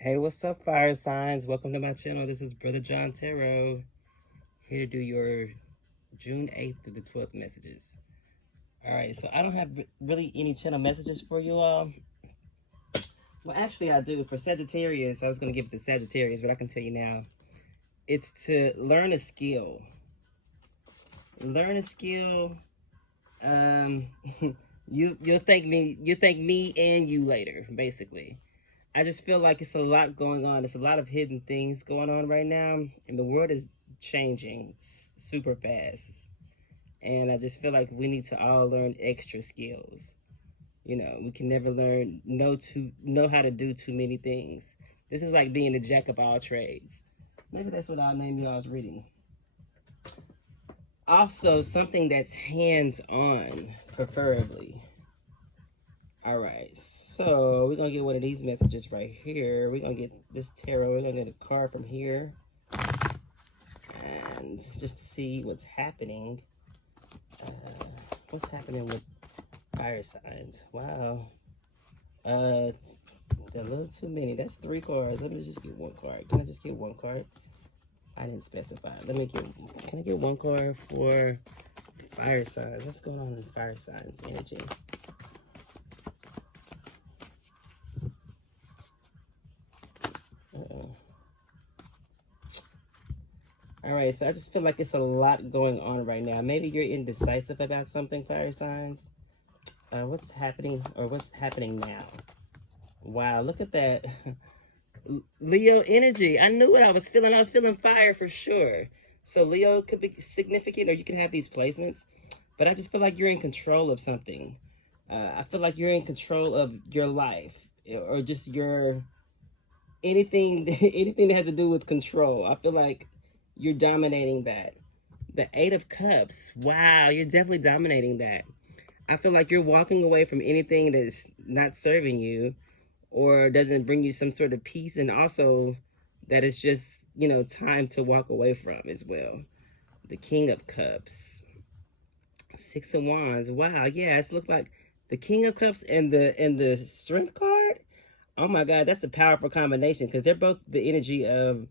Hey, what's up, fire signs? Welcome to my channel. This is Brother John Tarot, here to do your June 8th to the 12th messages. All right, so I don't have really any channel messages for you all. Well, actually, I do. For Sagittarius, I was going to give it to Sagittarius, but I can tell you now. It's to learn a skill. Learn a skill. You'll thank me and you later, basically. I just feel like it's a lot going on. It's a lot of hidden things going on right now, and the world is changing super fast. And I just feel like we need to all learn extra skills. You know, we can never know how to do too many things. This is like being a jack of all trades. Maybe that's what I'll name y'all's reading. Also, something that's hands-on, preferably. All right, so we're gonna get one of these messages right here. We're gonna get this tarot. We're gonna get a card from here, and just to see what's happening. What's happening with fire signs? Wow, a little too many. That's 3 cards. Let me just get 1 card. Can I just get 1 card? I didn't specify. Can I get 1 card for fire signs? What's going on in fire signs energy? All right, so I just feel like it's a lot going on right now. Maybe you're indecisive about something, fire signs. What's happening now? Wow, look at that. Leo energy. I knew what I was feeling. I was feeling fire for sure. So Leo could be significant, or you can have these placements. But I just feel like you're in control of something. I feel like you're in control of your life, or just your anything that has to do with control. I feel like you're dominating that. The 8 of Cups. Wow, you're definitely dominating that. I feel like you're walking away from anything that's not serving you or doesn't bring you some sort of peace, and also that it's just, time to walk away from as well. The King of Cups. 6 of Wands. Wow, yeah, it's looked like the King of Cups and the Strength card. Oh my God, that's a powerful combination because they're both the energy of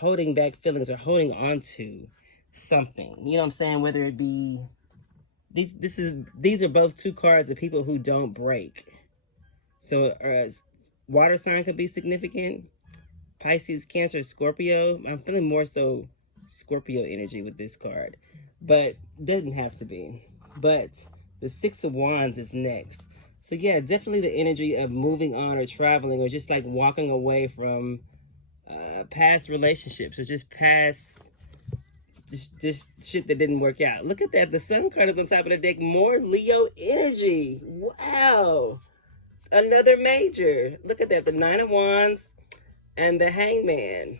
holding back feelings or holding on to something. You know what I'm saying? Whether it be these are both 2 cards of people who don't break. So water sign could be significant. Pisces, Cancer, Scorpio. I'm feeling more so Scorpio energy with this card, but doesn't have to be. But the 6 of Wands is next. So yeah, definitely the energy of moving on or traveling or just like walking away from past relationships or just past just shit that didn't work out. Look at that. The Sun card is on top of the deck. More Leo energy. Wow. Another major. Look at that. The 9 of Wands and the Hangman.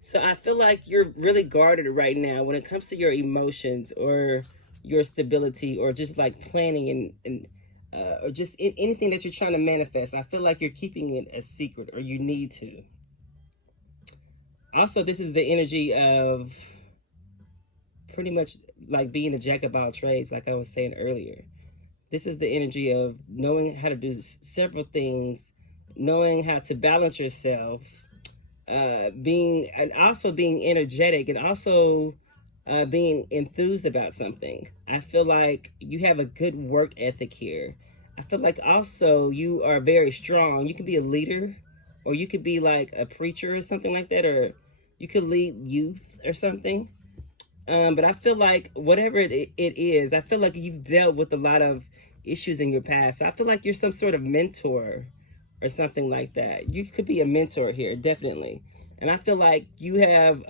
So I feel like you're really guarded right now when it comes to your emotions or your stability or just like planning and or just anything that you're trying to manifest. I feel like you're keeping it a secret, or you need to. Also, this is the energy of pretty much like being a jack of all trades, like I was saying earlier. This is the energy of knowing how to do several things, knowing how to balance yourself, being energetic, and also being enthused about something. I feel like you have a good work ethic here. I feel like also you are very strong. You can be a leader, or you could be like a preacher or something like that, or you could lead youth or something. But I feel like whatever it is, I feel like you've dealt with a lot of issues in your past. I feel like you're some sort of mentor or something like that. You could be a mentor here, definitely. And I feel like you have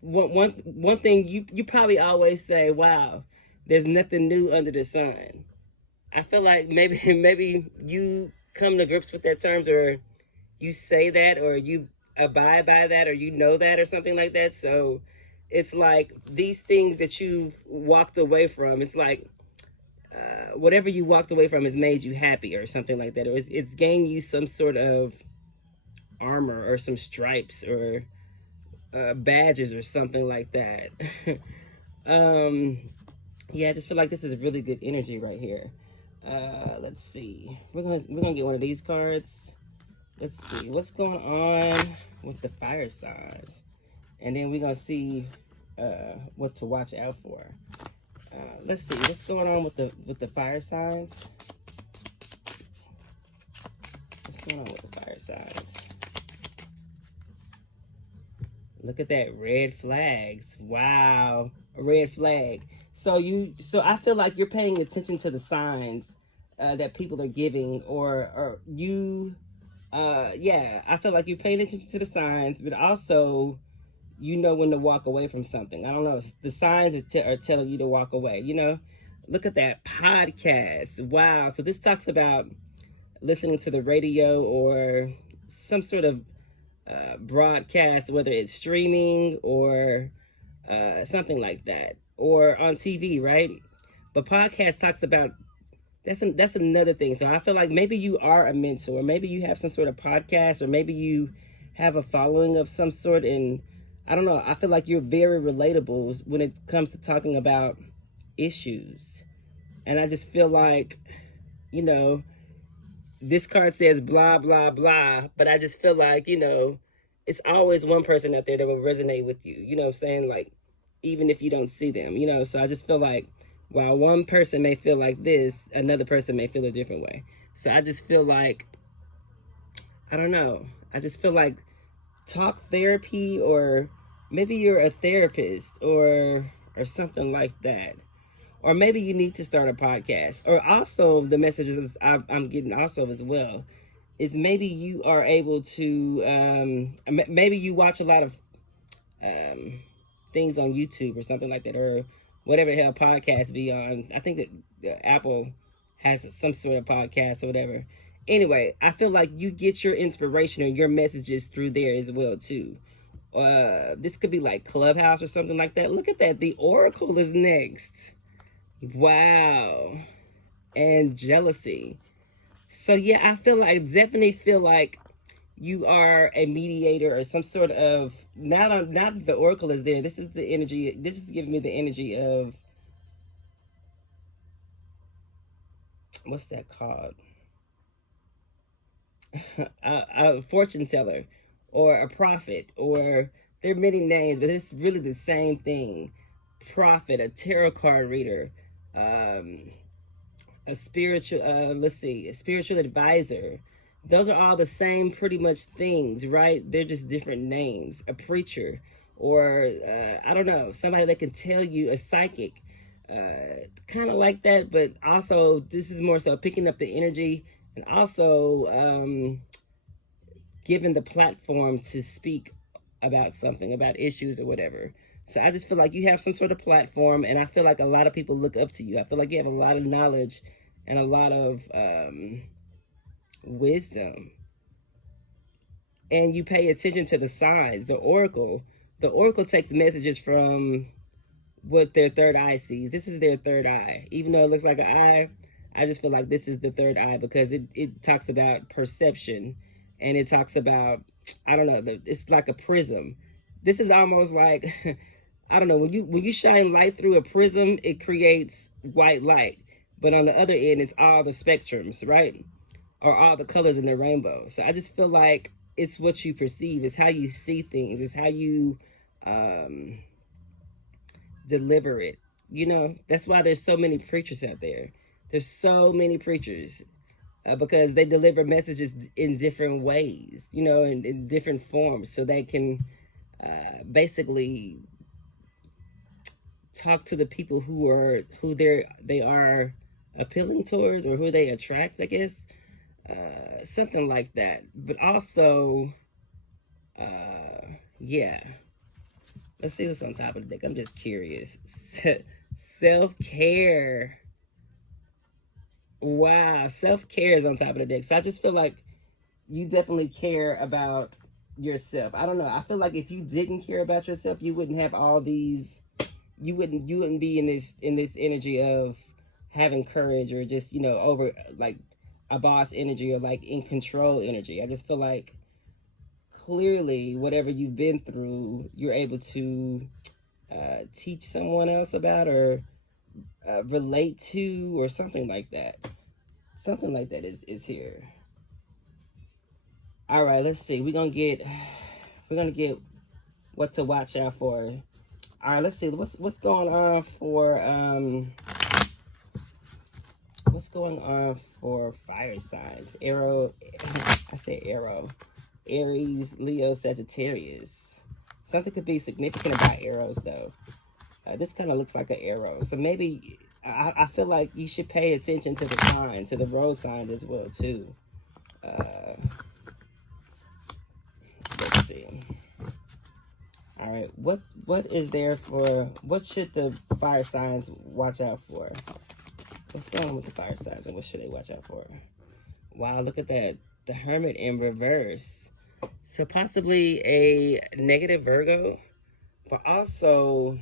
one thing you probably always say, wow, there's nothing new under the sun. I feel like maybe you come to grips with that terms, or you say that, or you abide by that, or you know that, or something like that. So it's like these things that you've walked away from, it's like whatever you walked away from has made you happy or something like that, or it's gained you some sort of armor or some stripes or badges or something like that. Yeah, I just feel like this is really good energy right here. Let's see. We're gonna get one of these cards. let's see what's going on with the fire signs, and then we're gonna see what to watch out for. Let's see what's going on with the fire signs. What's going on with the fire signs? Look at that, red flags. Wow, a red flag. So I feel like you're paying attention to the signs that people are giving, or you. Yeah, I feel like you're paying attention to the signs, but also you know when to walk away from something. I don't know. The signs are telling you to walk away. Look at that podcast. Wow. So this talks about listening to the radio or some sort of broadcast, whether it's streaming or something like that, or on TV, right? But podcast talks about that's another thing. So I feel like maybe you are a mentor, maybe you have some sort of podcast, or maybe you have a following of some sort. And I don't know. I feel like you're very relatable when it comes to talking about issues. And I just feel like, this card says blah, blah, blah, but I just feel like, it's always one person out there that will resonate with you. You know what I'm saying? Like, even if you don't see them, so I just feel like while one person may feel like this, another person may feel a different way. So I just feel like, I don't know. I just feel like talk therapy, or maybe you're a therapist or something like that. Or maybe you need to start a podcast. Or also the messages I'm getting also as well is maybe you are able to, maybe you watch a lot of things on YouTube or something like that, or whatever the hell podcasts be on. I think that Apple has some sort of podcast or whatever. Anyway, I feel like you get your inspiration or your messages through there as well too. This could be like Clubhouse or something like that. Look at that. The Oracle is next. Wow. And jealousy. So yeah, I definitely feel like you are a mediator or some sort of, now that the Oracle is there, this is the energy, this is giving me the energy of, what's that called? A fortune teller or a prophet, or there are many names, but it's really the same thing. Prophet, a tarot card reader, a spiritual, a spiritual advisor. Those are all the same pretty much things, right? They're just different names. A preacher, or I don't know, somebody that can tell you, a psychic, kind of like that. But also this is more so picking up the energy, and also given the platform to speak about something, about issues or whatever. So I just feel like you have some sort of platform, and I feel like a lot of people look up to you. I feel like you have a lot of knowledge and a lot of wisdom. And you pay attention to the signs. The Oracle takes messages from what their third eye sees. This is their third eye. Even though it looks like an eye, I just feel like this is the third eye, because it talks about perception, and it talks about, I don't know, it's like a prism. This is almost like, I don't know, when you shine light through a prism, it creates white light. But on the other end, it's all the spectrums, right? Or all the colors in the rainbow. So I just feel like it's what you perceive, it's how you see things, it's how you deliver it. That's why there's so many preachers out there. There's so many preachers because they deliver messages in different ways, in different forms, so they can basically talk to the people who they are appealing towards, or who they attract, I guess. Something like that. But also, yeah. Let's see what's on top of the deck. I'm just curious. Self-care. Wow, self-care is on top of the deck. So I just feel like you definitely care about yourself. I don't know. I feel like if you didn't care about yourself, you wouldn't have all these. You wouldn't be in this energy of having courage, or just over like a boss energy, or like in control energy. I just feel like clearly whatever you've been through, you're able to teach someone else about, or relate to, or something like that. Something like that is here. All right, let's see. We're gonna get what to watch out for. All right, let's see. What's going on for what's going on for fire signs? Arrow, I say arrow. Aries, Leo, Sagittarius. Something could be significant about arrows though. This kind of looks like an arrow. So maybe I feel like you should pay attention to the sign, to the road signs as well too. Let's see. All right, what is there for? What should the fire signs watch out for? What's going on with the fire signs and what should they watch out for? Wow, look at that. The Hermit in reverse. So possibly a negative Virgo, but also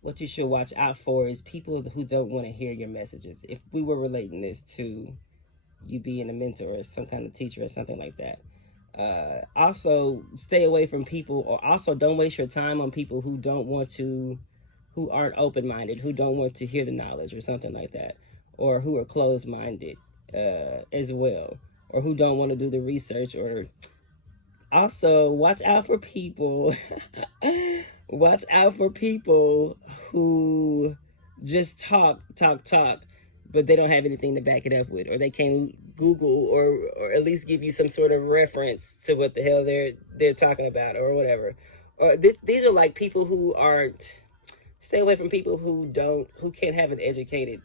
what you should watch out for is people who don't want to hear your messages. If we were relating this to you being a mentor or some kind of teacher or something like that. Also stay away from people, or also don't waste your time on people who who aren't open-minded, who don't want to hear the knowledge or something like that, or who are closed-minded as well, or who don't want to do the research. Or also watch out for people watch out for people who just talk, but they don't have anything to back it up with, or they can't Google or at least give you some sort of reference to what the hell they're talking about or whatever. Or these are like people who aren't. Stay away from people who can't have an educated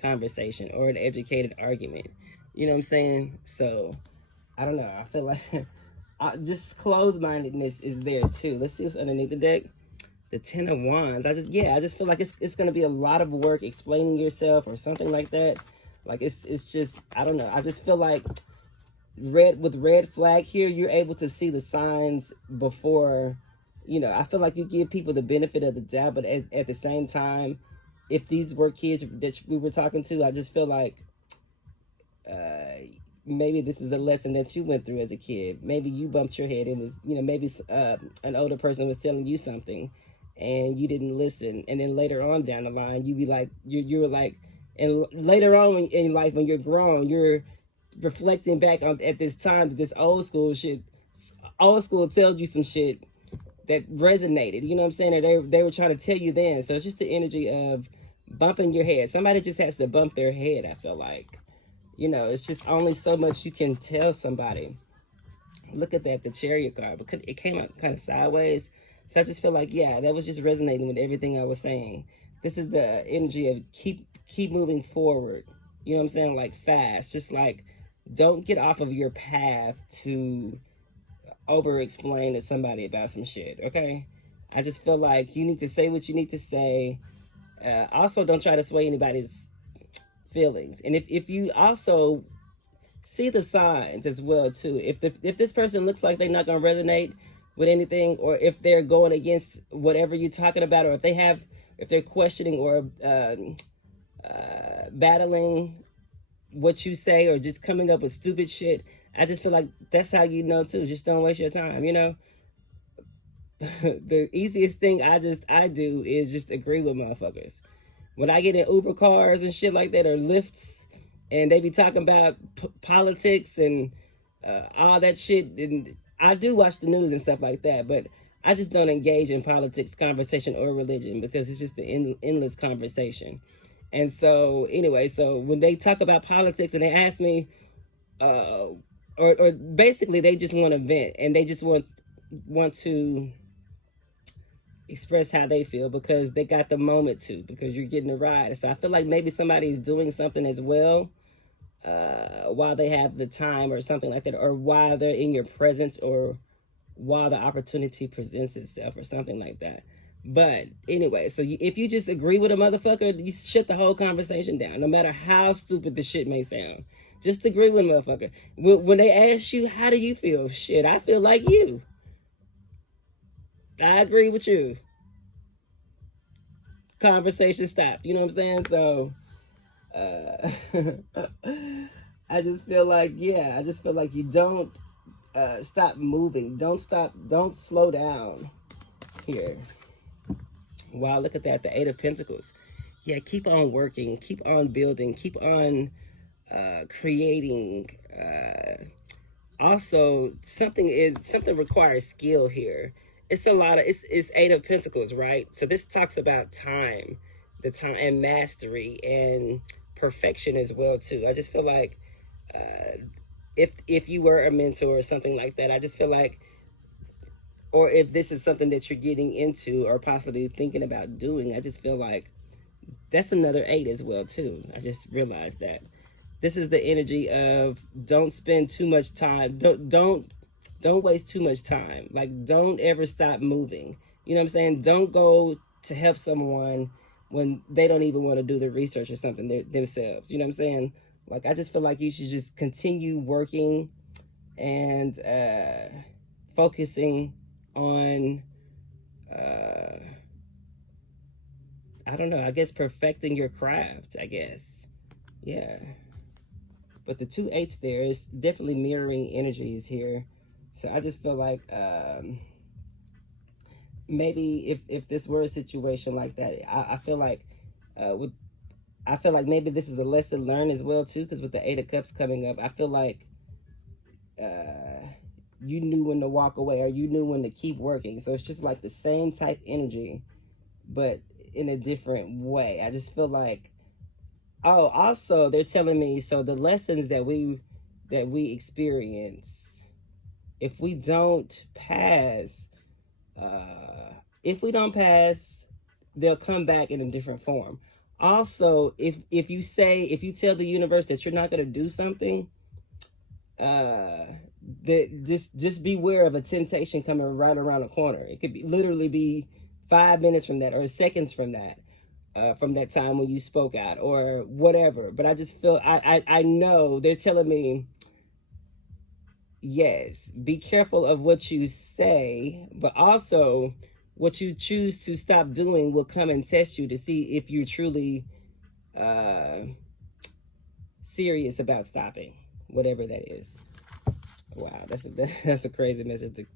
conversation or an educated argument. You know what I'm saying? So I don't know. I feel like just closed-mindedness is there too. Let's see what's underneath the deck. The Ten of Wands. I just feel like it's going to be a lot of work explaining yourself or something like that. Like it's just, I don't know. I just feel like red flag here, you're able to see the signs before, I feel like you give people the benefit of the doubt, but at the same time, if these were kids that we were talking to, I just feel like maybe this is a lesson that you went through as a kid. Maybe you bumped your head and was, maybe an older person was telling you something and you didn't listen. And then later on down the line, you be like, you were like, and later on in life, when you're grown, you're reflecting back on at this time that this old school tells you some shit that resonated, you know what I'm saying? Or they were trying to tell you then. So it's just the energy of bumping your head. Somebody just has to bump their head, I feel like. It's just only so much you can tell somebody. Look at that, the Chariot card, because it came out kind of sideways. So I just feel like, yeah, that was just resonating with everything I was saying. This is the energy of keep moving forward. You know what I'm saying? Like fast. Just like, don't get off of your path to over explain to somebody about some shit, okay? I just feel like you need to say what you need to say. Also, don't try to sway anybody's feelings. And if you also see the signs as well too, if this person looks like they're not going to resonate with anything, or if they're going against whatever you're talking about, or if they're questioning or battling what you say, or just coming up with stupid shit, I just feel like that's how you know too. Just don't waste your time, The easiest thing I do is just agree with motherfuckers. When I get in Uber cars and shit like that, or Lyfts, and they be talking about politics and all that shit, and I do watch the news and stuff like that, but I just don't engage in politics, conversation, or religion, because it's just an endless conversation. And so anyway, so when they talk about politics and they ask me, or basically they just want to vent, and they just want to express how they feel because they got the moment to, because you're getting a ride. So I feel like maybe somebody's doing something as well while they have the time or something like that, or while they're in your presence, or while the opportunity presents itself or something like that. But anyway, so if you just agree with a motherfucker, you shut the whole conversation down, no matter how stupid the shit may sound. Just agree with a motherfucker. When they ask you, how do you feel? Shit, I feel like you. I agree with you. Conversation stopped. You know what I'm saying? So, I just feel like, you don't stop moving. Don't slow down here. Wow, look at that, the Eight of Pentacles. Yeah, keep on working, keep on building, keep on creating. Also, something requires skill here. It's a lot of it's Eight of Pentacles, right? So this talks about time, the time and mastery and perfection as well too. I just feel like if you were a mentor or something like that, I just feel like, or if this is something that you're getting into or possibly thinking about doing, I just feel like that's another eight as well too. I just realized that this is the energy of don't spend too much time. Don't waste too much time. Like, don't ever stop moving. You know what I'm saying? Don't go to help someone when they don't even want to do the research or something themselves. You know what I'm saying? Like, I just feel like you should just continue working and focusing on I don't know, I guess perfecting your craft, I guess. Yeah. But the two eights there is definitely mirroring energies here. So I just feel like maybe if this were a situation like that, I feel like with I feel like maybe this is a lesson learned as well too, because with the Eight of Cups coming up, I feel like you knew when to walk away or you knew when to keep working. So it's just like the same type energy, but in a different way. I just feel like, oh, also they're telling me, so the lessons that we experience, if we don't pass, if we don't pass, they'll come back in a different form. Also, if you tell the universe that you're not going to do something, that just beware of a temptation coming right around the corner. It could be literally be 5 minutes from that or seconds from that time when you spoke out or whatever. But I just feel I know they're telling me, yes, be careful of what you say, but also what you choose to stop doing will come and test you to see if you're truly serious about stopping whatever that is. Wow, that's a crazy message. The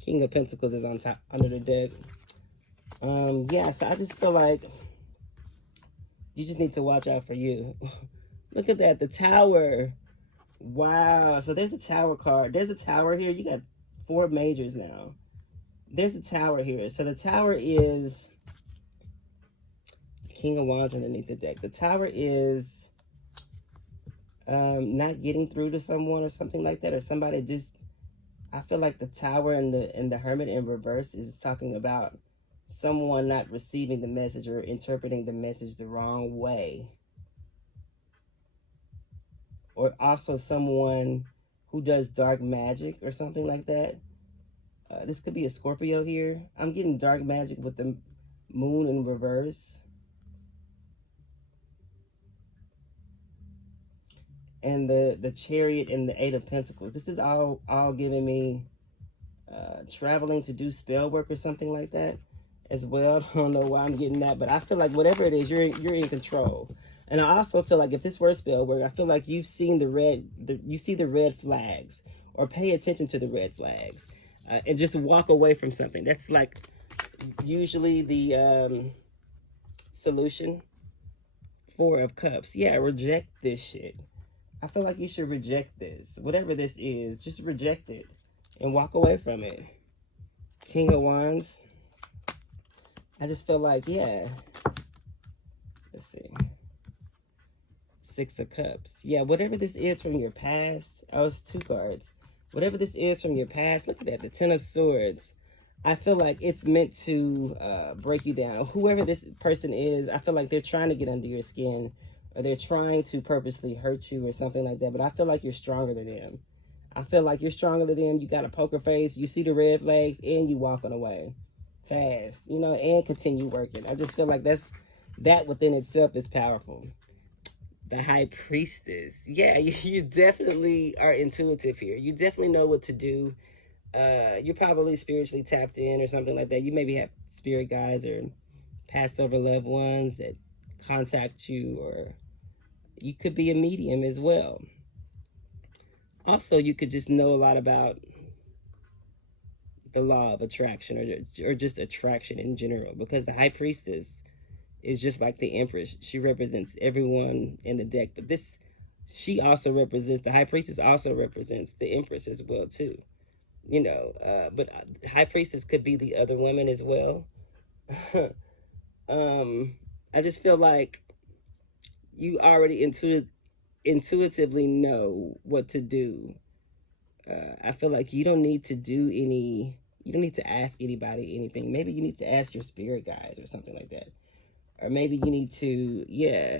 King of Pentacles is on top under the deck. Yeah, so I just feel like you just need to watch out for you. Look at that, the Tower. Wow, so there's a Tower card. There's a Tower here. You got 4 majors now. There's a Tower here. So the Tower is King of Wands underneath the deck. The Tower is not getting through to someone or something like that, or somebody just, I feel like the Tower and the Hermit in reverse is talking about someone not receiving the message or interpreting the message the wrong way, or also someone who does dark magic or something like that. This could be a Scorpio here. I'm getting dark magic with the Moon in reverse. And the Chariot and the Eight of Pentacles. This is all giving me traveling to do spell work or something like that as well. I don't know why I'm getting that, but I feel like whatever it is, you're in control. And I also feel like if this were spell work, I feel like you've seen you see the red flags, or pay attention to the red flags, and just walk away from something. That's like usually the solution. 4 of Cups. Yeah, reject this shit. I feel like you should reject this. Whatever this is, just reject it and walk away from it. King of Wands. I just feel like, yeah. Let's see. 6 of Cups. Yeah, whatever this is from your past. Oh, it's 2 cards. Whatever this is from your past. Look at that. The 10 of Swords. I feel like it's meant to break you down. Whoever this person is, I feel like they're trying to get under your skin, or they're trying to purposely hurt you or something like that. But I feel like you're stronger than them. I feel like you're stronger than them. You got a poker face. You see the red flags and you walking away fast, you know, and continue working. I just feel like that within itself is powerful. The High Priestess. Yeah, you definitely are intuitive here. You definitely know what to do. You're probably spiritually tapped in or something like that. You maybe have spirit guides or passed over loved ones that contact you, or you could be a medium as well. Also, you could just know a lot about the law of attraction, or just attraction in general, because the High Priestess is just like the Empress. She represents everyone in the deck, but this she also represents, the high priestess also represents the empress as well too. You know, but high priestess could be the other women as well. I just feel like you already intuitively know what to do. I feel like you don't need to do any, you don't need to ask anybody anything. Maybe you need to ask your spirit guides or something like that. Or maybe you need to, yeah.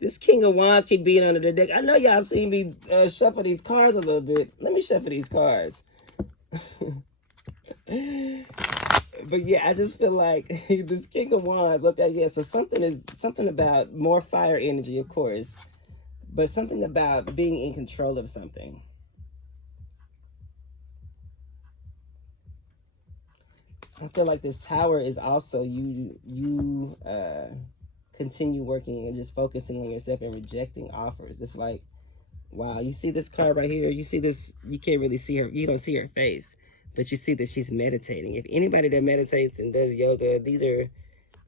This King of Wands keep being under the deck. I know y'all see me shuffle these cards a little bit. Let me shuffle these cards. But yeah, I just feel like this King of Wands, okay, yeah, so something about more fire energy, of course, but something about being in control of something. I feel like this Tower is also you continue working and just focusing on yourself and rejecting offers. It's like, wow, you see this card right here? You see this, you can't really see her, you don't see her face, but you see that she's meditating. If anybody that meditates and does yoga, these are,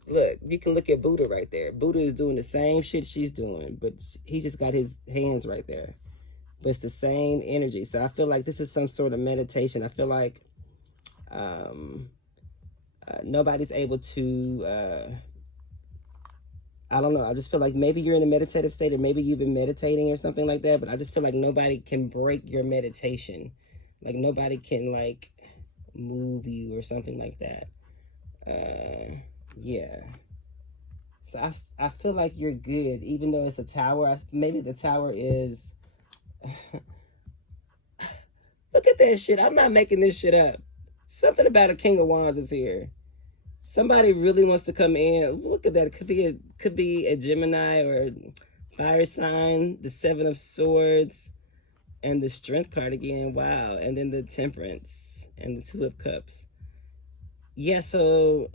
look, you can look at Buddha right there. Buddha is doing the same shit she's doing, but he just got his hands right there. But it's the same energy. So I feel like this is some sort of meditation. I feel like nobody's able to, I don't know. I just feel like maybe you're in a meditative state, or maybe you've been meditating or something like that. But I just feel like nobody can break your meditation. Like nobody can like move you or something like that. Yeah. So I feel like you're good, even though it's a tower. Maybe the tower is. Look at that shit. I'm not making this shit up. Something about a King of Wands is here. Somebody really wants to come in. Look at that. It could be a Gemini or fire sign. The Seven of Swords and the Strength card again. Wow. And then the Temperance and the Two of Cups. Yeah, so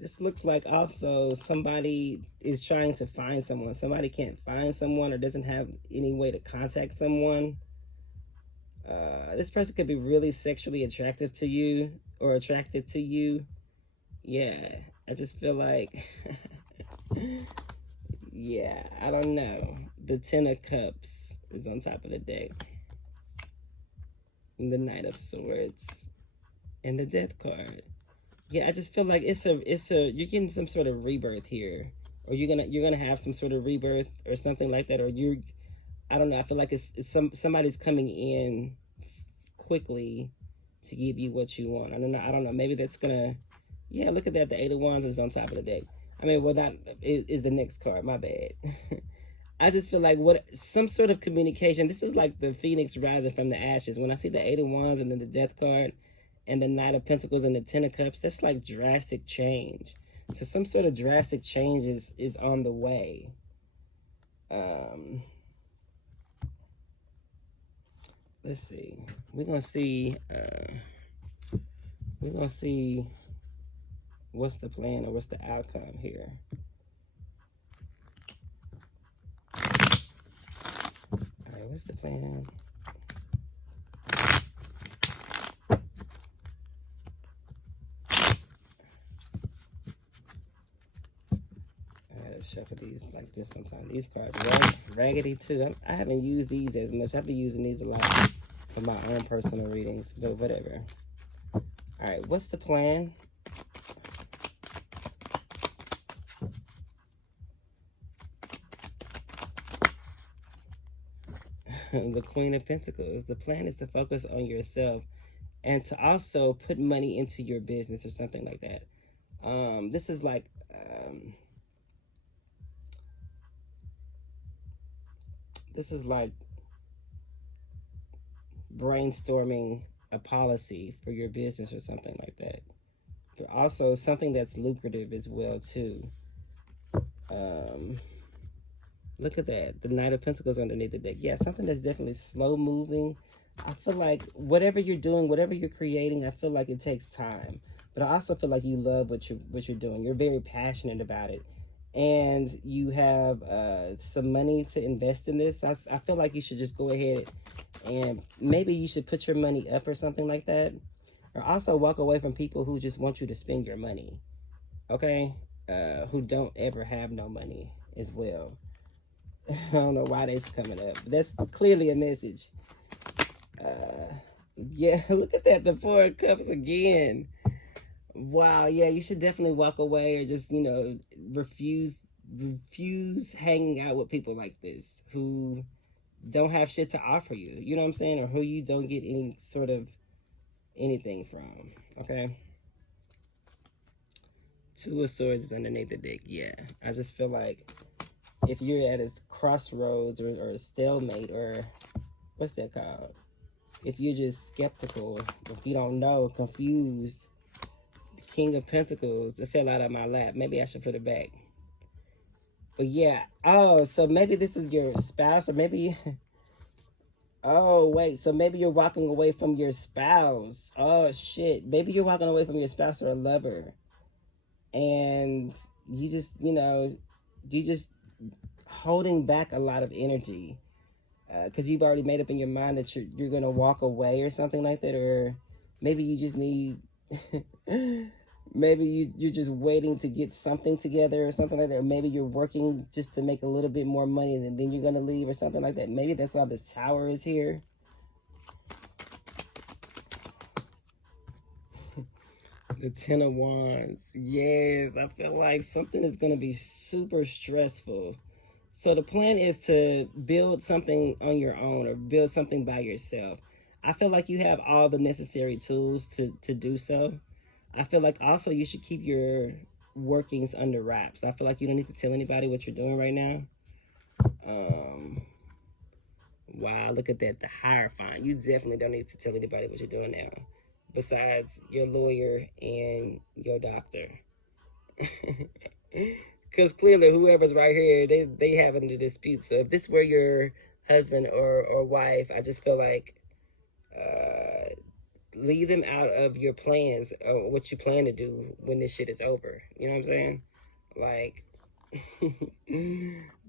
this looks like also somebody is trying to find someone. Somebody can't find someone or doesn't have any way to contact someone. This person could be really sexually attractive to you or attracted to you. Yeah, I just feel like, yeah, I don't know. The Ten of Cups is on top of the deck. And the Knight of Swords. And the Death card. Yeah, I just feel like it's a you're getting some sort of rebirth here. Or you're gonna have some sort of rebirth or something like that. Or I don't know, I feel like it's somebody's coming in quickly to give you what you want. I don't know. Maybe that's gonna, yeah, look at that. The Eight of Wands is on top of the deck. I mean, well, that is the next card. My bad. I just feel like some sort of communication. This is like the Phoenix rising from the ashes. When I see the Eight of Wands and then the Death card and the Knight of Pentacles and the Ten of Cups, that's like drastic change. So some sort of drastic change is on the way. Let's see. We're gonna see what's the plan or what's the outcome here. Alright, what's the plan? I gotta shuffle these like this sometimes. These cards are raggedy too. I haven't used these as much. I've been using these a lot for my own personal readings, but whatever. Alright, what's the plan? The Queen of Pentacles. The plan is to focus on yourself and to also put money into your business or something like that. This is like brainstorming a policy for your business or something like that. But also something that's lucrative as well too. Look at that. The Knight of Pentacles underneath the deck. Yeah, something that's definitely slow moving. I feel like whatever you're doing, whatever you're creating, I feel like it takes time. But I also feel like you love what you're doing. You're very passionate about it. And you have some money to invest in this. I feel like you should just go ahead and maybe you should put your money up or something like that. Or also walk away from people who just want you to spend your money. Okay? who don't ever have no money as well. I don't know why that's coming up. That's clearly a message. Yeah, look at that. The Four of Cups again. Wow, yeah, you should definitely walk away or just, refuse hanging out with people like this who don't have shit to offer you. You know what I'm saying? Or who you don't get any sort of anything from. Okay? Two of Swords is underneath the deck. Yeah. I just feel like if you're at a crossroads or a stalemate or what's that called? If you're just skeptical, if you don't know, confused, King of Pentacles, it fell out of my lap. Maybe I should put it back. But yeah. Oh, so maybe this is your spouse or maybe... Oh, wait. So maybe you're walking away from your spouse. Oh, shit. Maybe you're walking away from your spouse or a lover. And you just, you just holding back a lot of energy. Because you've already made up in your mind that you're going to walk away or something like that. Or maybe you just need... maybe you're just waiting to get something together or something like that. Or maybe you're working just to make a little bit more money and then you're going to leave or something like that. Maybe that's why this Tower is here. The Ten of Wands. Yes, I feel like something is going to be super stressful. So the plan is to build something on your own or build something by yourself. I feel like you have all the necessary tools to do so. I feel like also you should keep your workings under wraps. I feel like you don't need to tell anybody what you're doing right now. Wow, look at that, the Hierophant. You definitely don't need to tell anybody what you're doing now, besides your lawyer and your doctor. Because clearly whoever's right here, they having a dispute. So if this were your husband or wife, I just feel like leave them out of your plans, what you plan to do when this shit is over. You know what I'm saying? Like,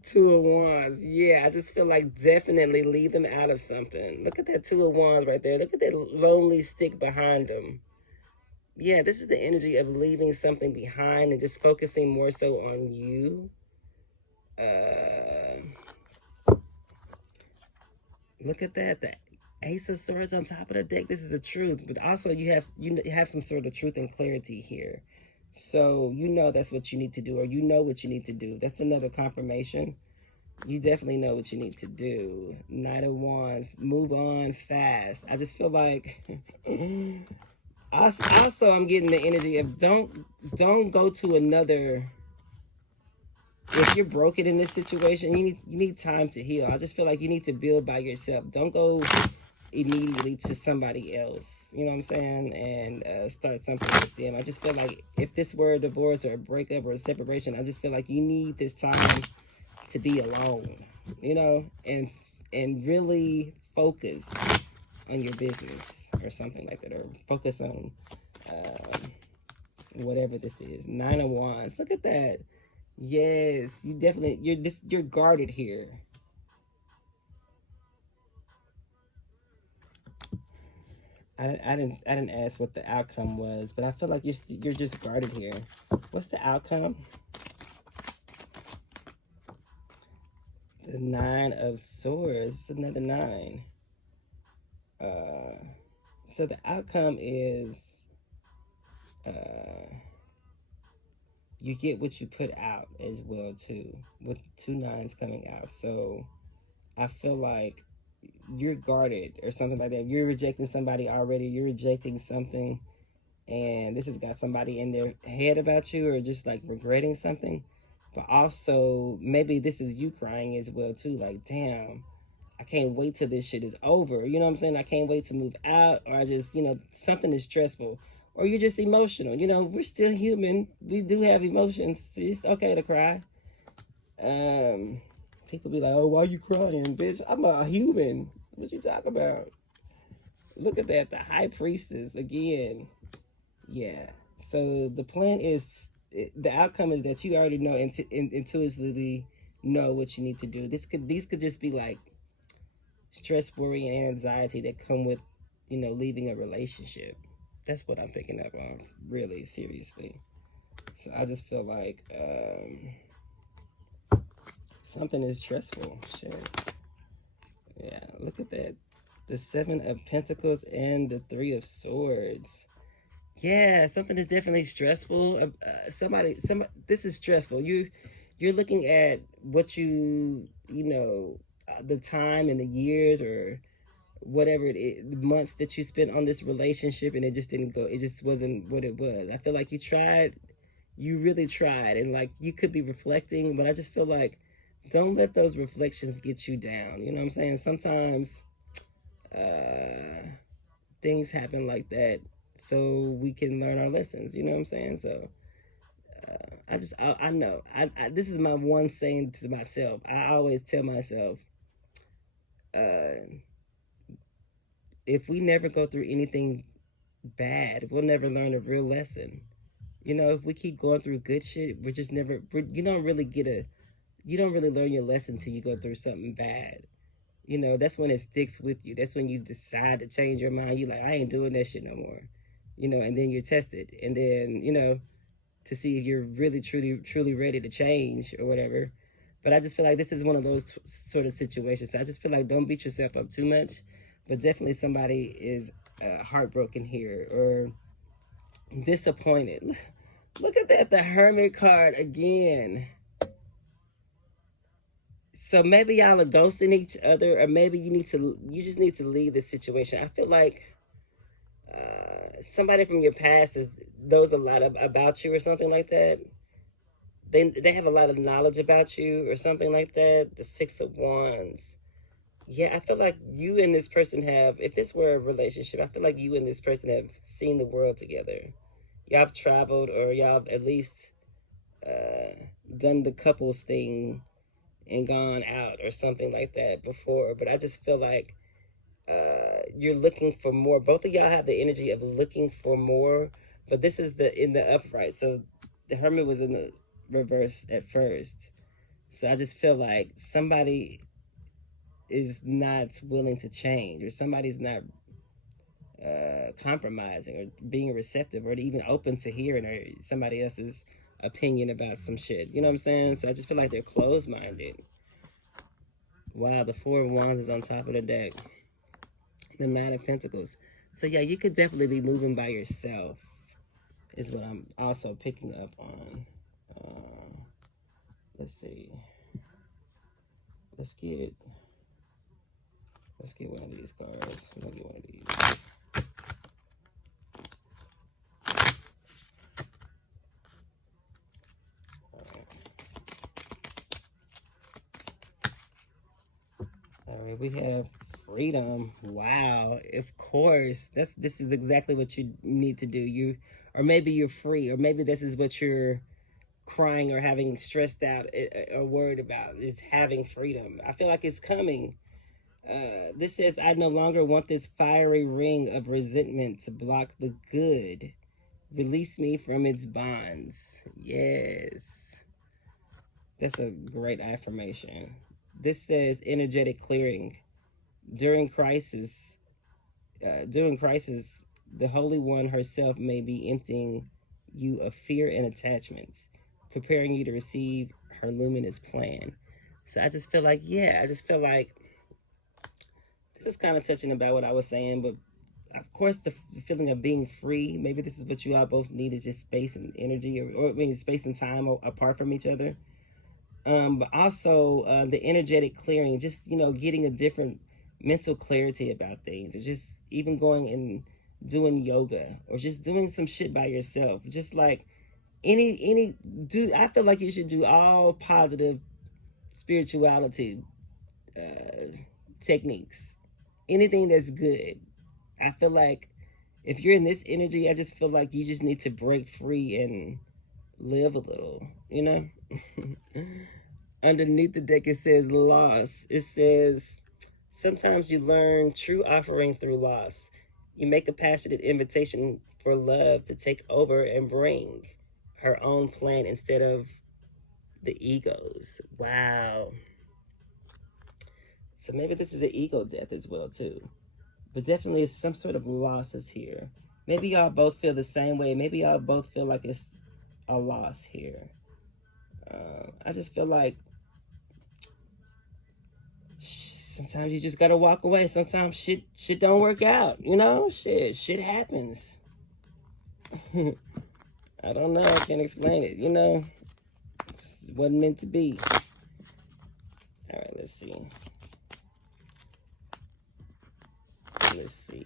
Two of Wands. Yeah, I just feel like definitely leave them out of something. Look at that Two of Wands right there. Look at that lonely stick behind them. Yeah, this is the energy of leaving something behind and just focusing more so on you. Look at that. The Ace of Swords on top of the deck. This is the truth. But also you have some sort of truth and clarity here. So you know that's what you need to do, or you know what you need to do. That's another confirmation. You definitely know what you need to do. Knight of Wands. Move on fast. I just feel like... Also, I'm getting the energy of don't go to another... If you're broken in this situation, you need time to heal. I just feel like you need to build by yourself. Don't go immediately to somebody else. You know what I'm saying? And start something with them. I just feel like if this were a divorce or a breakup or a separation, I just feel like you need this time to be alone. You know, and really focus on your business or something like that, or focus on whatever this is. Nine of Wands. Look at that. Yes, you're guarded here. I didn't ask what the outcome was, but I feel like you're just guarded here. What's the outcome? The Nine of Swords. Another 9. So the outcome is you get what you put out as well too, with 2 9s coming out. So I feel like you're guarded or something like that. If you're rejecting somebody already, you're rejecting something, and this has got somebody in their head about you, or just like regretting something. But also maybe this is you crying as well too, like, damn, I can't wait till this shit is over. You know what I'm saying? I can't wait to move out, or I just, something is stressful. Or you're just emotional. We're still human. We do have emotions. So it's okay to cry. People be like, oh, why you crying, bitch? I'm a human. What you talking about? Look at that. The High Priestess again. Yeah. So the plan is, the outcome is that you already know, intuitively know what you need to do. These could just be like stress, worry, and anxiety that come with, leaving a relationship. That's what I'm picking up on, really, seriously. So I just feel like something is stressful. Shit. Yeah, look at that. The Seven of Pentacles and the Three of Swords. Yeah, something is definitely stressful. This is stressful. You're looking at what the time and the years or whatever it is, months that you spent on this relationship, and it just didn't go. It just wasn't what it was. I feel like you really tried, and like you could be reflecting, but I just feel like don't let those reflections get you down. You know what I'm saying? Sometimes things happen like that so we can learn our lessons. You know what I'm saying? So I know this is my one saying to myself. I always tell myself, if we never go through anything bad, we'll never learn a real lesson. You know, if we keep going through good shit, we're just never. You don't really learn your lesson till you go through something bad. You know, that's when it sticks with you. That's when you decide to change your mind. You like, I ain't doing that shit no more. You know, and then you're tested, and then to see if you're really truly ready to change or whatever. But I just feel like this is one of those sort of situations. So I just feel like don't beat yourself up too much, but definitely somebody is heartbroken here or disappointed. Look at that, the Hermit card again. So maybe y'all are ghosting each other, or maybe you just need to leave this situation. I feel like somebody from your past knows a lot about you or something like that. They have a lot of knowledge about you or something like that. The Six of Wands. Yeah, I feel like you and this person if this were a relationship, I feel like you and this person have seen the world together. Y'all have traveled, or y'all have at least done the couples thing and gone out or something like that before. But I just feel like you're looking for more. Both of y'all have the energy of looking for more, but this is in the upright. So the Hermit was in the reverse at first. So I just feel like somebody is not willing to change, or somebody's not compromising or being receptive or even open to hearing somebody else's opinion about some shit. You know what I'm saying? So I just feel like they're closed-minded. Wow, the Four of Wands is on top of the deck. The Nine of Pentacles. So yeah, you could definitely be moving by yourself is what I'm also picking up on. Let's see. Let's get one of these cards. I'm gonna get one of these. All right, we have freedom. Wow, of course. This is exactly what you need to do. Or maybe you're free, or maybe this is what you're crying or having stressed out or worried about, is having freedom. I feel like it's coming. This says, I no longer want this fiery ring of resentment to block the good. Release me from its bonds. Yes. That's a great affirmation. This says energetic clearing. During crisis, the Holy One herself may be emptying you of fear and attachments, preparing you to receive her luminous plan. So I just feel like, this is kind of touching about what I was saying, but of course the feeling of being free, maybe this is what you all both need, is just space and energy, or space and time apart from each other. But also the energetic clearing, just, getting a different mental clarity about things, or just even going and doing yoga, or just doing some shit by yourself. Just like I feel like you should do all positive spirituality techniques, anything that's good. I feel like if you're in this energy, I just feel like you just need to break free and live a little, Underneath the deck, it says loss. It says, sometimes you learn true offering through loss. You make a passionate invitation for love to take over and bring her own plan instead of the egos. Wow. So maybe this is an ego death as well too. But definitely some sort of losses here. Maybe y'all both feel the same way. Maybe y'all both feel like it's a loss here. I just feel like sometimes you just gotta walk away. Sometimes shit don't work out. You know, shit happens. I don't know. I can't explain it. You know, it wasn't meant to be. All right, let's see. Let's see.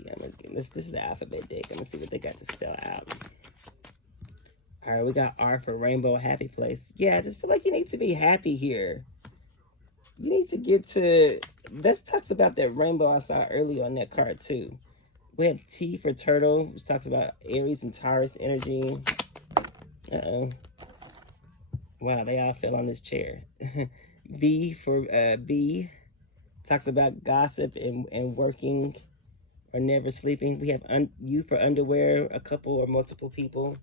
This is the alphabet deck. I'm gonna see what they got to spell out. All right, we got R for Rainbow Happy Place. Yeah, I just feel like you need to be happy here. You need to get to... That talks about that rainbow I saw earlier on that card, too. We have T for Turtle, which talks about Aries and Taurus energy. Uh-oh. Wow, they all fell on this chair. B for B talks about gossip and working or never sleeping. We have U for underwear, a couple or multiple people.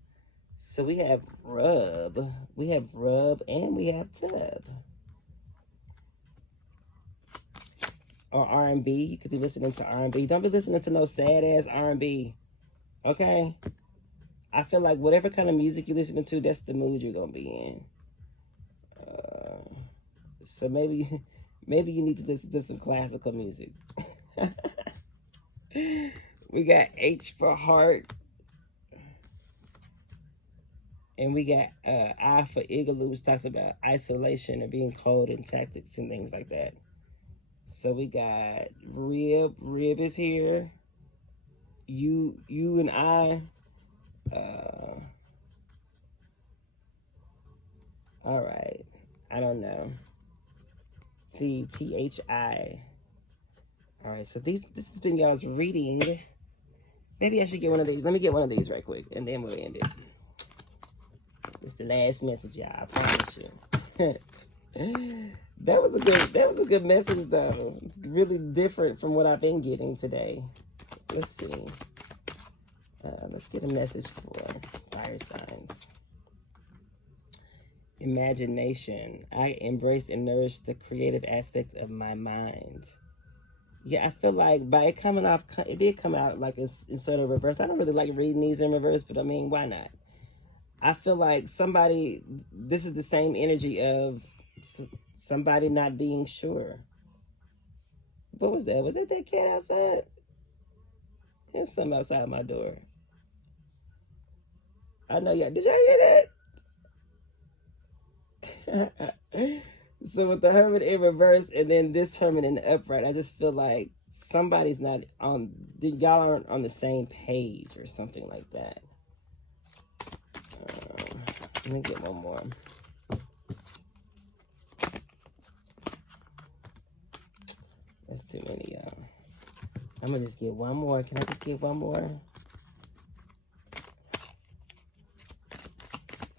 So we have rub, and we have tub. Or R&B, you could be listening to R&B. Don't be listening to no sad-ass R&B, okay? I feel like whatever kind of music you're listening to, that's the mood you're gonna be in. So maybe you need to listen to some classical music. We got H for heart. And we got I for igloo, which talks about isolation and being cold and tactics and things like that. So we got rib is here. You and I. All right, I don't know. The THI. All right, so this has been y'all's reading. Maybe I should get one of these. Let me get one of these right quick, and then we'll end it. It's the last message, y'all. I promise you. That was a good message, though. It's really different from what I've been getting today. Let's see. Let's get a message for fire signs. Imagination. I embrace and nourish the creative aspect of my mind. Yeah, I feel like by it coming off, it did come out like it's sort of reverse. I don't really like reading these in reverse, but I mean, why not? I feel like this is the same energy of somebody not being sure. What was that? Was that cat outside? There's something outside my door. I know y'all. Did y'all hear that? So with the Hermit in reverse and then this Hermit in the upright, I just feel like somebody's not on, y'all aren't on the same page or something like that. Let me get one more. That's too many, y'all. I'm gonna just get one more. Can I just get one more?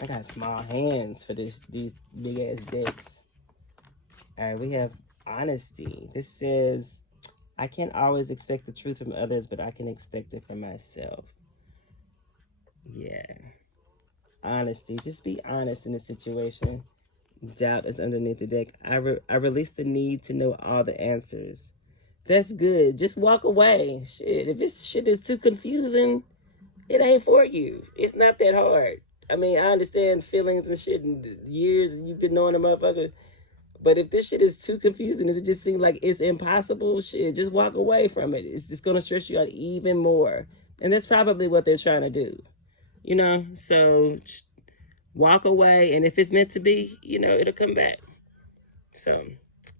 I got small hands for these big ass decks. All right, we have honesty. This says, I can't always expect the truth from others, but I can expect it from myself. Yeah. Honesty. Just be honest in the situation. Doubt is underneath the deck. I release the need to know all the answers. That's good. Just walk away. Shit. If this shit is too confusing, it ain't for you. It's not that hard. I mean, I understand feelings and shit and years and you've been knowing a motherfucker. But if this shit is too confusing and it just seems like it's impossible, shit, just walk away from it. It's going to stress you out even more. And that's probably what they're trying to do. You know, so walk away. And if it's meant to be, you know, it'll come back. So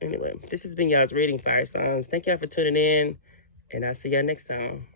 anyway, this has been y'all's reading, Fire Signs. Thank y'all for tuning in. And I'll see y'all next time.